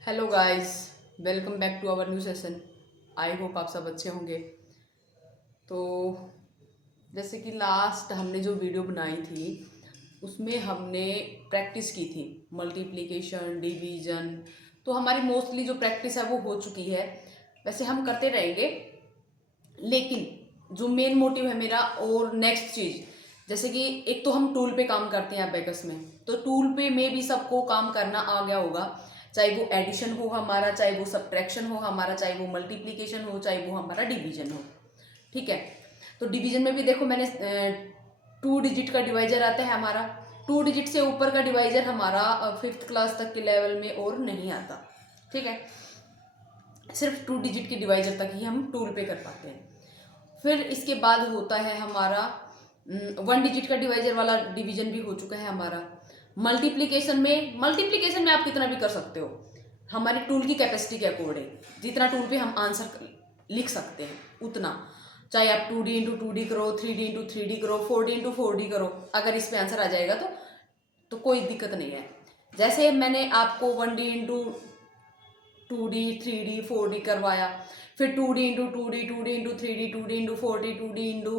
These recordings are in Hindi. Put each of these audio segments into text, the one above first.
Hello guys, welcome back to our new session. I hope आप सब अच्छे होंगे। तो जैसे कि लास्ट हमने जो वीडियो बनाई थी उसमें हमने प्रैक्टिस की थी मल्टीप्लिकेशन, डिवीजन। तो हमारी मोस्टली जो प्रैक्टिस है वो हो चुकी है। वैसे हम करते रहेंगे, लेकिन जो मेन मोटिव है मेरा और नेक्स्ट चीज़, जैसे कि एक तो हम टूल पे काम करते हैं अबेकस में, तो टूल पे में भी सबको काम करना आ गया होगा। चाहे वो एडिशन हो हमारा, चाहे वो सब्ट्रैक्शन हो हमारा, चाहे वो मल्टीप्लिकेशन हो, चाहे वो हमारा डिवीजन हो। ठीक है। तो डिवीजन में भी देखो मैंने 2 डिजिट का डिवाइजर आता है हमारा। 2 डिजिट से ऊपर का डिवाइजर हमारा 5th क्लास तक के लेवल में और नहीं आता। ठीक है। सिर्फ 2 डिजिट के डिवाइजर तक ही हम टूल पे कर पाते हैं। फिर इसके बाद होता है हमारा 1 डिजिट का डिवाइजर वाला डिवीजन भी हो चुका है हमारा। मल्टीप्लिकेशन में आप कितना भी कर सकते हो, हमारी टूल की कैपेसिटी के अकॉर्डिंग। जितना टूल पे हम आंसर लिख सकते हैं उतना, चाहे आप 2D into 2D करो, 3D into 3D करो, 4D into 4D करो, अगर इस पे आंसर आ जाएगा तो कोई दिक्कत नहीं है। जैसे मैंने आपको 1D into 2D, 3D, 4D करवाया, फिर 2D into 2D, 2D into 3D, 2D into 4D, 2D into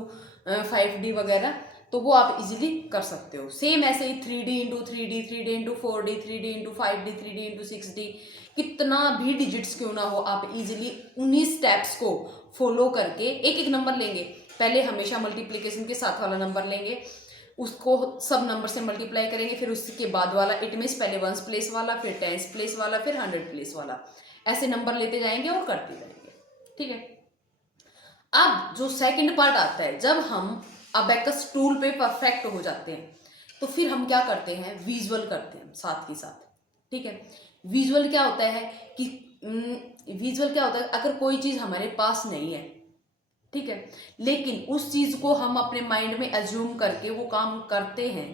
5D वगैरह, तो वो आप इजीली कर सकते हो। सेम ऐसे ही 3D into 3D, 3D into 4D, 3D into 5D, 3D into 6D, कितना भी डिजिट्स क्यों ना हो, आप इजीली उन्हीं स्टेप्स को फॉलो करके एक एक नंबर लेंगे। पहले हमेशा मल्टीप्लिकेशन के साथ वाला नंबर लेंगे, उसको सब नंबर से मल्टीप्लाई करेंगे, फिर उसके बाद वाला, इट मीन्स पहले 1s प्लेस वाला, फिर 10s प्लेस वाला, फिर 100 प्लेस वाला, ऐसे नंबर लेते जाएंगे और करते जाएंगे। ठीक है। अब जो सेकंड पार्ट आता है, जब हम अबेकस टूल पे परफेक्ट हो जाते हैं तो फिर हम क्या करते हैं, विजुअल करते हैं साथ ही साथ। ठीक है। विजुअल क्या होता है कि विजुअल क्या होता है, अगर कोई चीज हमारे पास नहीं है, ठीक है, लेकिन उस चीज को हम अपने माइंड में एज्यूम करके वो काम करते हैं,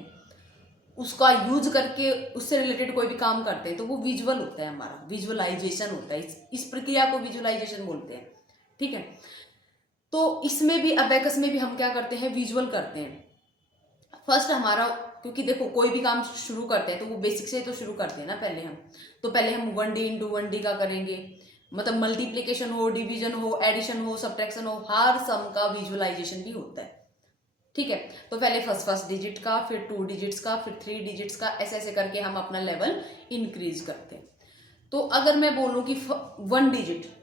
उसका यूज करके उससे रिलेटेड कोई भी काम करते हैं, तो वो विजुअल होता है, हमारा विजुअलाइजेशन होता है। इस प्रक्रिया को विजुअलाइजेशन बोलते हैं। ठीक है। तो इसमें भी, अबेकस में भी हम क्या करते हैं, विजुअल करते हैं। फर्स्ट हमारा, क्योंकि देखो कोई भी काम शुरू करते हैं तो वो बेसिक से तो शुरू करते हैं ना पहले हम। तो पहले हम 1D into 1D का करेंगे, मतलब मल्टीप्लीकेशन हो, डिवीजन हो, एडिशन हो, सब्ट्रैक्शन हो, हर सम का विजुअलाइजेशन भी होता है। ठीक है। तो पहले फर्स्ट डिजिट का, फिर 2 डिजिट्स का, फिर 3 डिजिट्स का, ऐसे ऐसे करके हम अपना लेवल इंक्रीज करते हैं। तो अगर मैं बोलूं कि 1 डिजिट,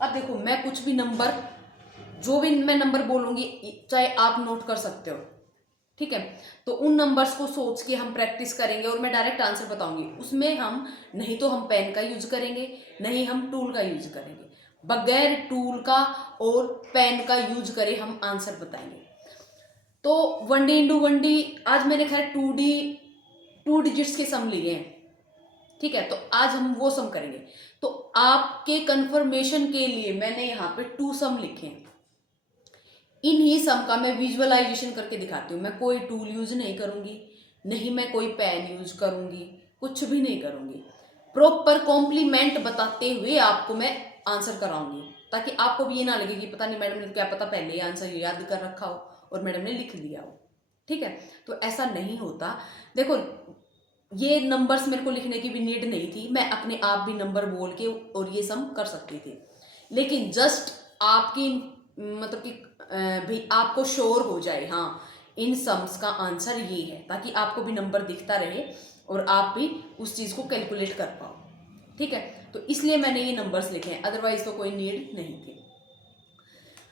अब देखो मैं कुछ भी नंबर, जो भी मैं नंबर बोलूंगी, चाहे आप नोट कर सकते हो। ठीक है। तो उन नंबर्स को सोच के हम प्रैक्टिस करेंगे और मैं डायरेक्ट आंसर बताऊंगी। उसमें हम नहीं तो हम पेन का यूज करेंगे, नहीं हम टूल का यूज करेंगे। बगैर टूल का और पेन का यूज करे हम आंसर बताएंगे। तो 1D into 1D, आज मैंने खैर 2 डिजिट्स के सम लिए हैं। ठीक है। तो आज हम वो सम करेंगे। तो आपके कंफर्मेशन के लिए मैंने यहाँ पे 2 सम लिखे हैं। इन्हीं सम का मैं विजुअलाइजेशन करके दिखाती हूँ। मैं कोई टूल यूज नहीं करूंगी, नहीं मैं कोई पेन यूज करूंगी, कुछ भी नहीं करूंगी। प्रॉपर कॉम्प्लीमेंट बताते हुए आपको मैं आंसर कराऊंगी, ताकि आपको भी ये ना लगे कि पता नहीं मैडम ने क्या पता पहले ही आंसर याद कर रखा हो और मैडम ने लिख दिया हो। ठीक है। तो ऐसा नहीं होता। देखो, ये नंबर्स मेरे को लिखने की भी नीड नहीं थी, मैं अपने आप भी नंबर बोल के और ये सम कर सकती थी। लेकिन जस्ट आपकी, मतलब कि भाई आपको श्योर हो जाए, हाँ इन सम्स का आंसर ये है, ताकि आपको भी नंबर दिखता रहे और आप भी उस चीज को कैलकुलेट कर पाओ। ठीक है। तो इसलिए मैंने ये नंबर्स लिखे हैं, अदरवाइज तो कोई नीड नहीं थी।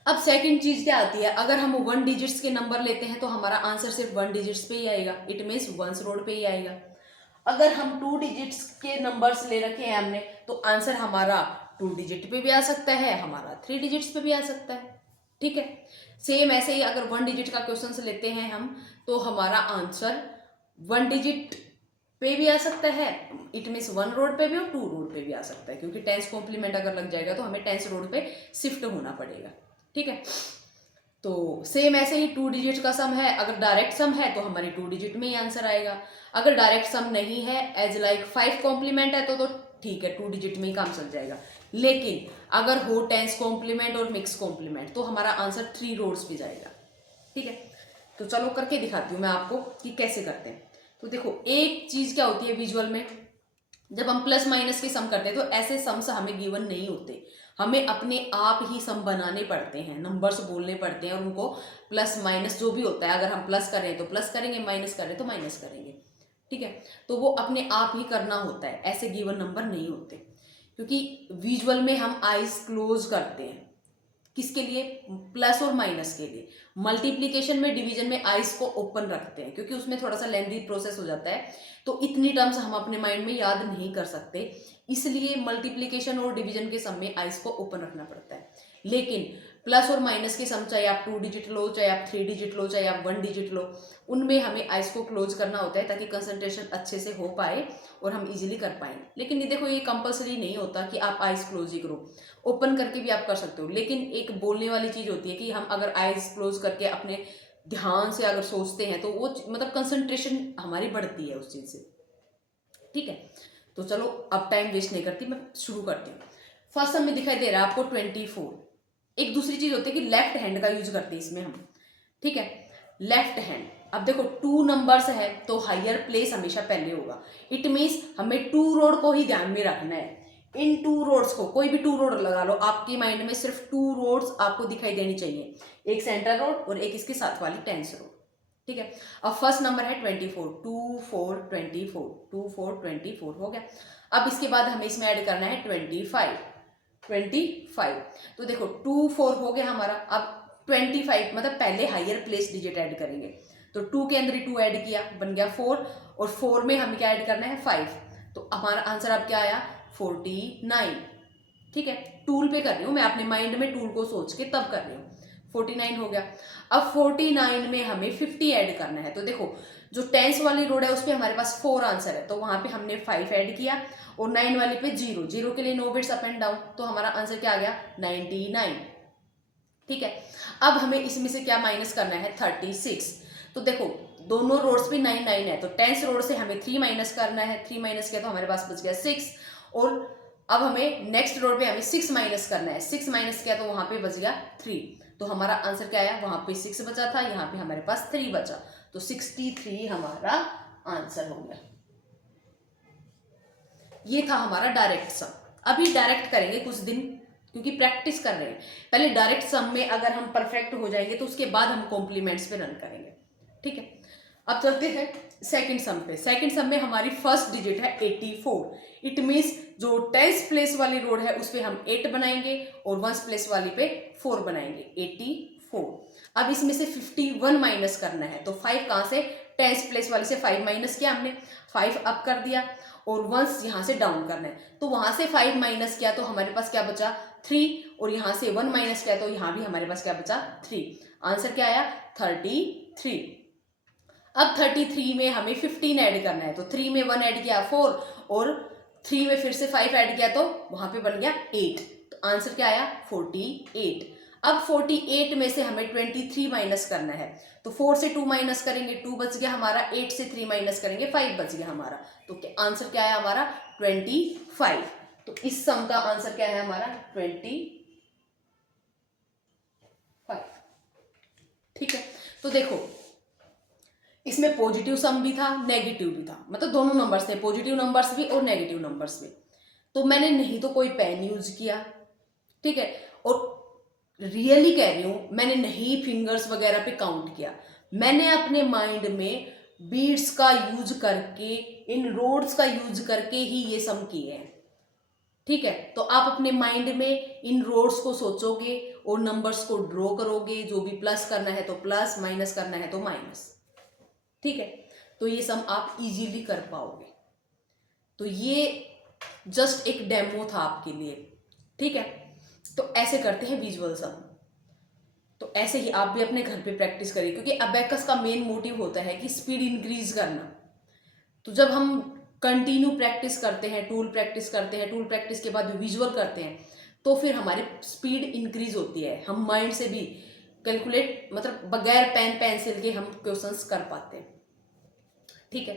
अब सेकंड चीज क्या आती है, अगर हम 1 डिजिट्स के नंबर लेते हैं तो हमारा आंसर सिर्फ 1 डिजिट्स पे ही आएगा, इट मीन्स वंस रोड पे ही आएगा। अगर हम 2 डिजिट्स के नंबर्स ले रखे हैं हमने, तो आंसर हमारा 2 डिजिट पे भी आ सकता है, हमारा 3 डिजिट्स पे भी आ सकता है। ठीक है। सेम ऐसे ही अगर 1 डिजिट का क्वेश्चन लेते हैं हम, तो हमारा आंसर 1 डिजिट पे भी आ सकता है, इट मीन्स 1 रोड पे भी और 2 रोड पे भी आ सकता है, क्योंकि टेंस कॉम्प्लीमेंट अगर लग जाएगा तो हमें टेंस रोड पे शिफ्ट होना पड़ेगा। ठीक है। तो सेम ऐसे ही 2 डिजिट का सम है, अगर डायरेक्ट सम है तो हमारी 2 डिजिट में ही आंसर आएगा। अगर डायरेक्ट सम नहीं है, एज लाइक 5 कॉम्प्लीमेंट है, तो ठीक है 2 डिजिट में ही काम चल जाएगा। लेकिन अगर हो टेंस कॉम्प्लीमेंट और मिक्स कॉम्प्लीमेंट, तो हमारा आंसर 3 रोड्स पे जाएगा। ठीक है। तो चलो करके दिखाती हूँ मैं आपको कि कैसे करते हैं। तो देखो, एक चीज क्या होती है विजुअल में, जब हम प्लस माइनस के सम करते हैं तो ऐसे सम्स हमें गिवन नहीं होते, हमें अपने आप ही सम बनाने पड़ते हैं, नंबर्स बोलने पड़ते हैं और उनको प्लस माइनस जो भी होता है, अगर हम प्लस कर रहे हैं तो प्लस करेंगे, माइनस कर रहे हैं तो माइनस करेंगे। ठीक है, तो वो अपने आप ही करना होता है, ऐसे गिवन नंबर नहीं होते। क्योंकि विजुअल में हम आईज क्लोज करते हैं, किसके लिए? प्लस और माइनस के लिए। मल्टीप्लीकेशन में, डिवीजन में आईज को ओपन रखते हैं, क्योंकि उसमें थोड़ा सा लेंथी प्रोसेस हो जाता है, तो इतनी टर्म्स हम अपने माइंड में याद नहीं कर सकते, इसलिए मल्टीप्लीकेशन और डिवीजन के सम में आईज को ओपन रखना पड़ता है। लेकिन प्लस और माइनस के सम, चाहे आप 2 डिजिट लो, चाहे आप 3 डिजिट लो, चाहे आप 1 डिजिट लो, उनमें हमें आईज को क्लोज करना होता है ताकि कंसंट्रेशन अच्छे से हो पाए और हम इजीली कर पाए। लेकिन ये देखो, ये कंपलसरी नहीं होता कि आप आईज क्लोज ही करो, ओपन करके भी आप कर सकते हो। लेकिन एक बोलने वाली चीज होती है कि हम अगर आईज क्लोज करके अपने ध्यान से अगर सोचते हैं तो वो मतलब कंसंट्रेशन हमारी बढ़ती है उस चीज से। ठीक है, तो चलो अब टाइम वेस्ट नहीं करती, मैं शुरू करती हूँ। फर्स्ट सम में दिखाई दे रहा है आपको 24। एक दूसरी चीज होती है कि लेफ्ट हैंड का यूज करते हैं इसमें हम। ठीक है, लेफ्ट हैंड, अब देखो 2 नंबर्स है तो हायर प्लेस हमेशा पहले होगा। इट मीन्स हमें 2 रोड को ही ध्यान में रखना है। इन 2 रोड्स को, कोई भी 2 रोड लगा लो, आपके माइंड में सिर्फ 2 रोड्स आपको दिखाई देनी चाहिए, एक सेंट्रल रोड और एक इसके साथ वाली टेंस रोड। ठीक है, अब फर्स्ट नंबर है 24, 2 4 24, 2 4 24 हो गया। अब इसके बाद हमें इसमें ऐड करना है 25। तो देखो 2 4 हो गया हमारा। अब 25 मतलब पहले हायर प्लेस डिजिट ऐड करेंगे, तो 2 के अंदर ही 2 ऐड किया, बन गया 4, और 4 में हमें क्या ऐड करना है 5, तो हमारा आंसर अब क्या आया 49। ठीक है, टूल पे कर रही हूँ मैं, अपने माइंड में टूल को सोच के तब कर रही हूँ। 49 हो गया। अब 49 में हमें 50 ऐड करना है, तो देखो जो टेंस वाली रोड है उस पर हमारे पास 4 आंसर है, तो वहां पे हमने 5 ऐड किया, और 9 वाली पे 0, 0 के लिए 9 बिट्स अप एंड डाउन, तो हमारा आंसर क्या आ गया 99। ठीक है, अब हमें इसमें से क्या माइनस करना है 36। तो देखो दोनों रोड्स पे 9 9 है, तो टेंस रोड से हमें 3 माइनस करना है, 3 माइनस किया तो हमारे पास बच गया 6, और अब हमें नेक्स्ट रोड पे हमें 6 माइनस करना है, 6 माइनस किया तो वहां पे बच गया 3, तो हमारा आंसर क्या आया, वहां पे 6 बचा था, यहाँ पे हमारे पास 3 बचा, तो 63 हमारा आंसर हो गया। ये था हमारा डायरेक्ट सम। अभी डायरेक्ट करेंगे कुछ दिन, क्योंकि प्रैक्टिस कर रहे हैं। पहले डायरेक्ट सम में अगर हम परफेक्ट हो जाएंगे तो उसके बाद हम कॉम्प्लीमेंट्स पे रन करेंगे। ठीक है, अब चलते हैं सेकंड सम पे। सेकंड सम में हमारी फर्स्ट डिजिट है 84। इट मीन्स जो टेंस प्लेस वाली रोड है उस पर हम 8 बनाएंगे और वंस प्लेस वाली पे 4 बनाएंगे, 84। अब इसमें से 51 माइनस करना है, तो 5 कहाँ से, टेंस प्लेस वाली से 5 माइनस किया हमने, 5 अप कर दिया, और वंस यहाँ से डाउन करना है, तो वहां से 5 माइनस किया तो हमारे पास क्या बचा 3, और यहाँ से 1 माइनस किया तो यहाँ भी हमारे पास क्या बचा 3। आंसर क्या आया 33। अब 33 में हमें 15 ऐड करना है, तो 3 में 1 ऐड किया 4, और 3 में फिर से 5 ऐड किया तो वहां पे बन गया 8, तो आंसर क्या आया 48। अब 48 में से हमें 23 माइनस करना है, तो 4 से 2 माइनस करेंगे, 2 बच गया हमारा, 8 से 3 माइनस करेंगे, 5 बच गया हमारा, तो आंसर क्या है हमारा 25। तो इस सम का आंसर क्या है हमारा 25। ठीक है, तो देखो इसमें पॉजिटिव सम भी था, नेगेटिव भी था, मतलब दोनों नंबर्स थे, पॉजिटिव नंबर्स भी और नेगेटिव नंबर्स भी। तो मैंने नहीं तो कोई पेन यूज किया, ठीक है, और रियली कह रही हूं मैंने नहीं फिंगर्स वगैरह पे काउंट किया, मैंने अपने माइंड में बीट्स का यूज करके, इन रोड्स का यूज करके ही ये सम किए हैं। ठीक है, तो आप अपने माइंड में इन रोड्स को सोचोगे और नंबर्स को ड्रॉ करोगे, जो भी प्लस करना है तो प्लस, माइनस करना है तो माइनस। ठीक है, तो ये सम आप इजीली कर पाओगे। तो ये जस्ट एक डेमो था आपके लिए। ठीक है, तो ऐसे करते हैं विजुअल सम। तो ऐसे ही आप भी अपने घर पे प्रैक्टिस करिए, क्योंकि अबेकस का मेन मोटिव होता है कि स्पीड इंक्रीज करना। तो जब हम कंटिन्यू प्रैक्टिस करते हैं, टूल प्रैक्टिस करते हैं, टूल प्रैक्टिस के बाद विजुअल करते हैं, तो फिर हमारी स्पीड इंक्रीज होती है, हम माइंड से भी कैलकुलेट, मतलब बगैर पेन पेंसिल के हम क्वेश्चंस कर पाते हैं। ठीक है,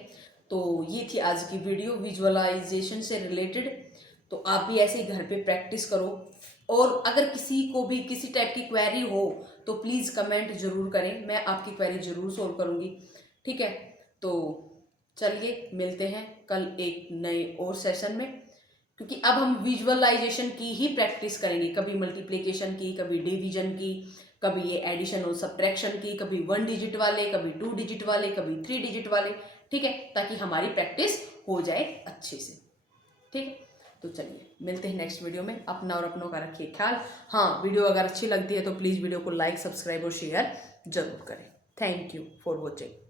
तो ये थी आज की वीडियो विजुअलाइजेशन से रिलेटेड। तो आप भी ऐसे ही घर पे प्रैक्टिस करो, और अगर किसी को भी किसी टाइप की क्वेरी हो तो प्लीज़ कमेंट जरूर करें, मैं आपकी क्वेरी जरूर सोल्व करूंगी। ठीक है, तो चलिए मिलते हैं कल एक नए और सेशन में, क्योंकि अब हम विजुअलाइजेशन की ही प्रैक्टिस करेंगे, कभी मल्टीप्लिकेशन की, कभी डिवीजन की, कभी ये एडिशन और सब्ट्रैक्शन की, कभी 1 डिजिट वाले, कभी 2 डिजिट वाले, कभी 3 डिजिट वाले। ठीक है, ताकि हमारी प्रैक्टिस हो जाए अच्छे से। ठीक है, तो चलिए मिलते हैं नेक्स्ट वीडियो में। अपना और अपनों का रखिए ख्याल। हाँ, वीडियो अगर अच्छी लगती है तो प्लीज़ वीडियो को लाइक, सब्सक्राइब और शेयर जरूर करें। Thank you for watching.